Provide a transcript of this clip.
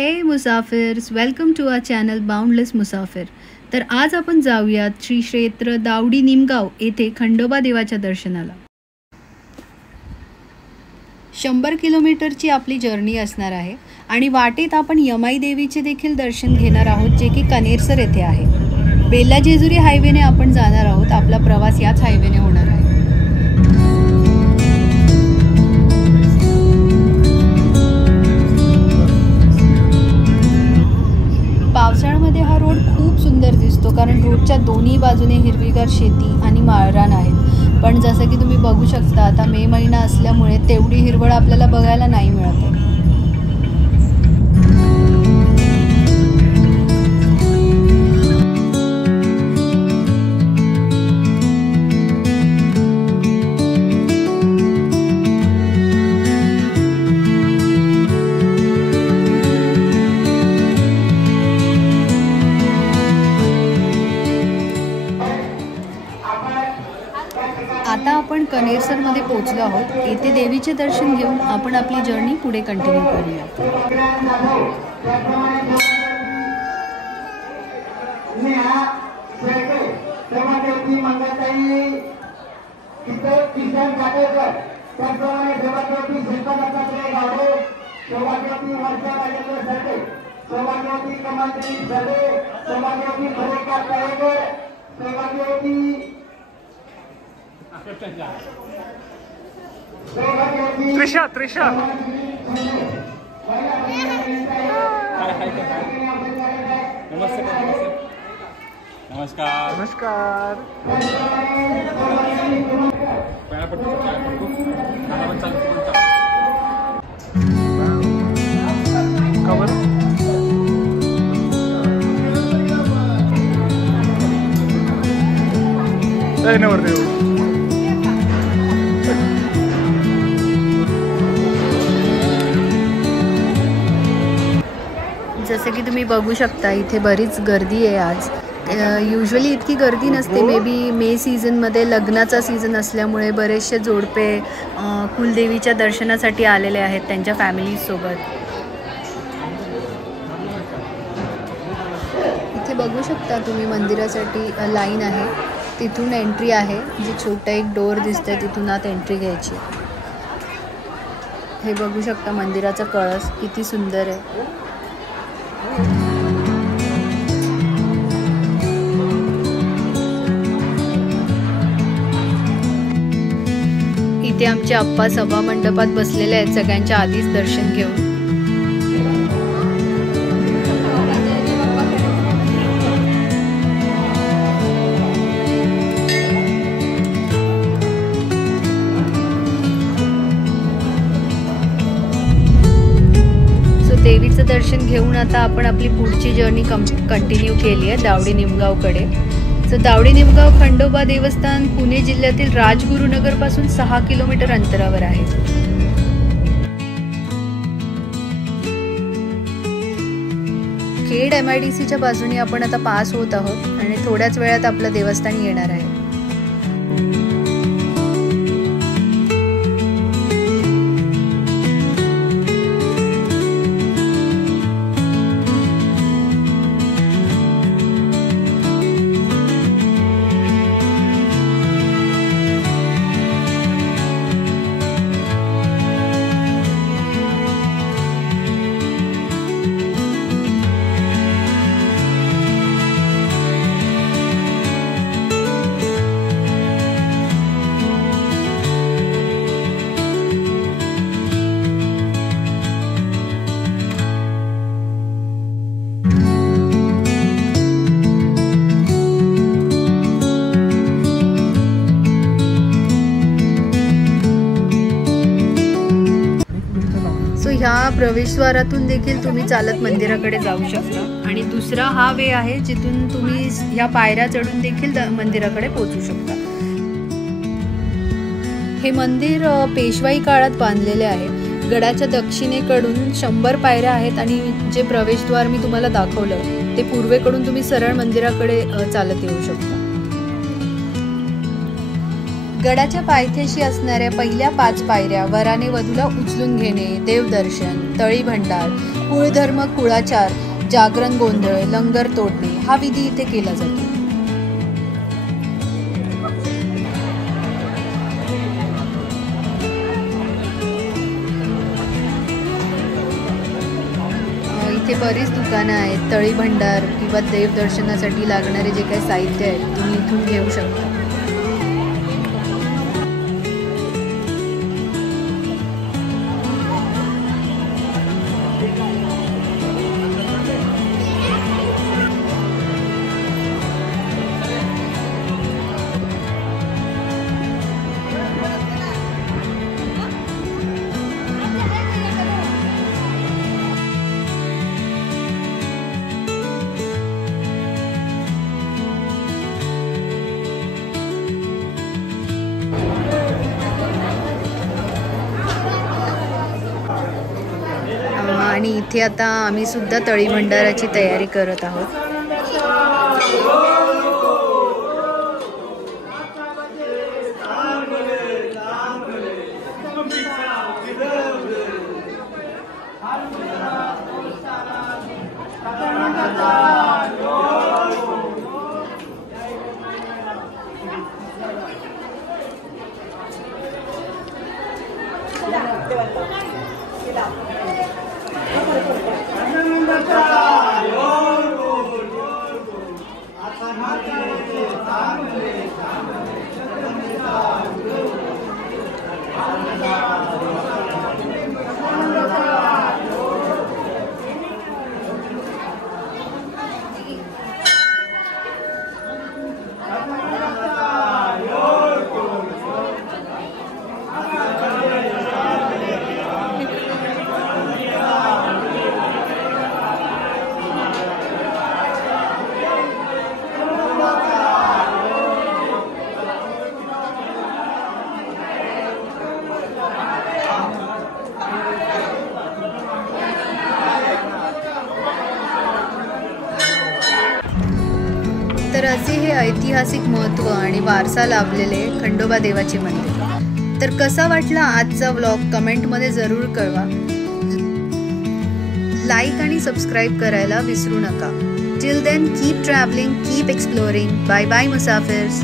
हे मुसाफिर्स, welcome to our channel boundless Musafir. तर आज आपण जाऊयात श्री क्षेत्र दावडी निमगाव येथे खंडोबा देवाच्या दर्शनाला. 100 किलोमीटरची आपली जर्नी असणार आहे आणि वाटेत आपण यमाई देवीचे देखील दर्शन घेणार आहोत, जे की कनेरसर येथे आहे. बेल्ला जेजुरी हायवेने आपण जाणार आहोत. आपला प्रवास याच हायवेने होणार आहे. पावसाळ्यामध्ये हा रोड खूप सुंदर दिसतो, कारण रोडच्या दोन्ही बाजूने हिरवीगार शेती आणि माळरान आहेत. पण जसं की तुम्ही बघू शकता, आता मे महिना असल्यामुळे तेवढी हिरवळ आपल्याला बघायला नाही मिळत आहे. आता आपण कनेरसरमध्ये पोहोचलो आहोत. येथे देवीचे दर्शन घेऊन आपण आपली जर्नी पुढे कंटिन्यू करूया. त्रिशा नमस्कार. जसं की तुम्ही बघू शकता, इथे बरीच गर्दी आहे आज. युजली इतकी गर्दी नसते. मे बी मे सीझनमध्ये लग्नाचा सीझन असल्यामुळे बरेचसे जोडपे कुलदेवीच्या दर्शनासाठी आलेले आहेत त्यांच्या फॅमिलीसोबत. इथे बघू शकता तुम्ही, मंदिरासाठी लाईन आहे. तिथून एंट्री आहे. जी छोटा एक डोअर दिसतंय, तिथून आत एंट्री घ्यायची. हे बघू शकता मंदिराचा कळस किती सुंदर आहे. इथे आमचे आप्पा सभा मंडपात बसलेले आहेत सगळ्यांच्या आधीच दर्शन घेऊन. देवीचं दर्शन घेऊन आता आपण आपली पुढची जर्नी कंटिन्यू केली आहे दावडी निमगावकडे. तर दावडी निमगाव खंडोबा देवस्थान पुणे जिल्ह्यातील राजगुरुनगरपासून 6 किलोमीटर अंतरावर आहे. खेड MIDCच्या बाजूने आपण आता पास होत आहोत आणि थोड्याच वेळात आपलं देवस्थान येणार आहे. ह्या प्रवेशद्वारातून देखील तुम्ही चालत मंदिराकडे जाऊ शकता आणि दुसरा हा वे आहे जिथून तुम्ही ह्या पायऱ्या चढून देखील मंदिराकडे पोहोचू शकता. हे मंदिर पेशवाई काळात बांधलेले आहे. गडाच्या दक्षिणेकडून 100 पायऱ्या आहेत आणि जे प्रवेशद्वार मी तुम्हाला दाखवलं ते पूर्वेकडून तुम्ही सरळ मंदिराकडे चालत येऊ शकता. गडाच्या पायथ्याशी असणाऱ्या पहिल्या 5 पायऱ्या वराने वधूला उचलून घेणे, देवदर्शन, तळी भंडार, कुळधर्म, कुळाचार, जागरण गोंधळ, लंगर तोडणे हा विधी इथे केला जातो. इथे बरीच दुकानं आहेत. तळी भंडार किंवा देवदर्शनासाठी लागणारे जे काही साहित्य आहे तुम्ही इथून घेऊ शकता. आणि इथे आता आम्ही सुद्धा तळी भंडाराची तयारी करत आहोत. तर असे हे ऐतिहासिक महत्त्व आणि वारसा लाभलेले खंडोबा देवाचे मंदिर. तर कसा वाटला आजचा व्लॉग कमेंटमध्ये जरूर कळवा. लाईक आणि सबस्क्राईब करायला विसरू नका. Till then keep travelling, keep exploring. Bye bye मुसाफिर्स.